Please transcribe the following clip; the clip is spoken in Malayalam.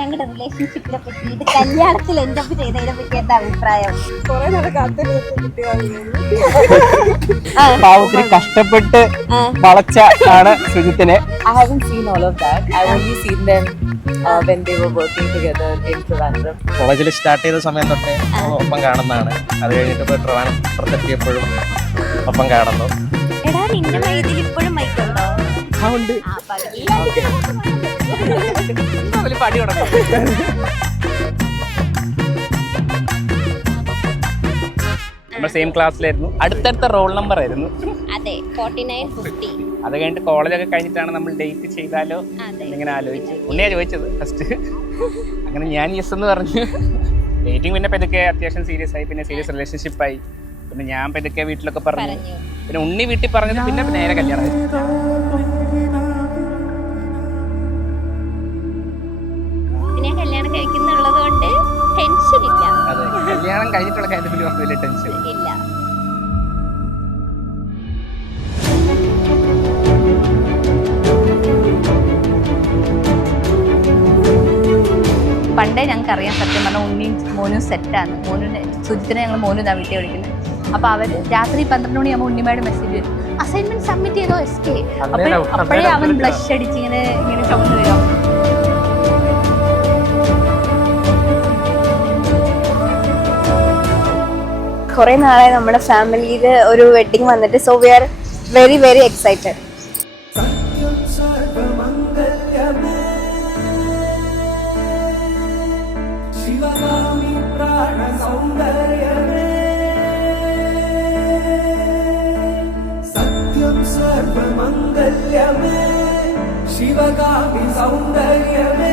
ഞങ്ങളുടെ റിലേഷൻഷിപ്പിനെ പറ്റി, ഇത് കല്യാണത്തിൽ എൻഡ് അപ്പ് ചെയ്തതിനെ പറ്റി എന്താ അഭിപ്രായം? ഒത്തിരി കഷ്ടപ്പെട്ട് വളച്ച ആണ് സുജിത്തിനെ. I haven't seen all of that. I've only seen them when they were working together in Trivandrum. കോളേജിൽ സ്റ്റാർട്ട് ചെയ്ത സമയം തൊട്ടേ ഒപ്പം കാണുന്നതാണ്. അത് കഴിഞ്ഞിട്ട് ഇപ്പോൾ ട്രിവാൻഡ്രത്തെത്തിയപ്പോഴും ഒപ്പം കാണുന്നു. എടാ നിന്റെ മൈതിൽ ഇപ്പോഴും മൈക്കുണ്ടോ? ഉണ്ട്. പടി തുടങ്ങും. നമ്മൾ സെയിം ക്ലാസ്സിലായിരുന്നു, അടുത്തടുത്ത റോൾ നമ്പർ ആയിരുന്നു. അതെ, 4950. അത് കഴിഞ്ഞിട്ട് കോളേജൊക്കെ കഴിഞ്ഞിട്ടാണ് നമ്മൾ ഡേറ്റ് ചെയ്താലോ എന്നിങ്ങനെ ആലോചിച്ചു. ഉണ്ണിയാ ചോദിച്ചത് ഫസ്റ്റ്. അങ്ങനെ ഞാൻ യെസ് എന്ന് പറഞ്ഞു. ഡേറ്റിംഗ് പിന്നെ പെതൊക്കെ അത്യാവശ്യം സീരിയസ് ആയി, പിന്നെ സീരിയസ് റിലേഷൻഷിപ്പായി. പിന്നെ ഞാൻ പെതൊക്കെ വീട്ടിലൊക്കെ പറഞ്ഞു. പിന്നെ ഉണ്ണി വീട്ടിൽ പറഞ്ഞത് പിന്നെ നേരെ കല്യാണം. പിന്നെ കല്യാണം കഴിക്കുന്നുള്ളത് കൊണ്ട് ടെൻഷൻ ഇല്ല. അതെ, കല്യാണം കഴിഞ്ഞിട്ടുള്ള കാര്യത്തിൽ വലിയ ടെൻഷൻ ഇല്ല. പണ്ടേ ഞങ്ങൾക്ക് അറിയാൻ സത്യം പറഞ്ഞാൽ ഉണ്ണിയും മോനും സെറ്റാണ്. മോനുവിനെ സുജിത്തിനെ ഞങ്ങൾ മോനും ഇതാ വീട്ടിൽ വിളിക്കുന്നത്. അപ്പോൾ അവർ രാത്രി 12 മണിയാകുമ്പോൾ ഉണ്ണിമാരുടെ മെസ്സേജ് വരും, അസൈൻമെന്റ് സബ്മിറ്റ് ചെയ്തോ SK. അപ്പോഴേ അവൻ ബ്ലഷ് അടിച്ച് ഇങ്ങനെ ചുമന്ന് വരും. കുറേ നാളായി നമ്മുടെ ഫാമിലിയിൽ ഒരു വെഡിങ് വന്നിട്ട്. So we are very very excited. सर्वमंगल्यमे शिवगामि सौंदर्यमे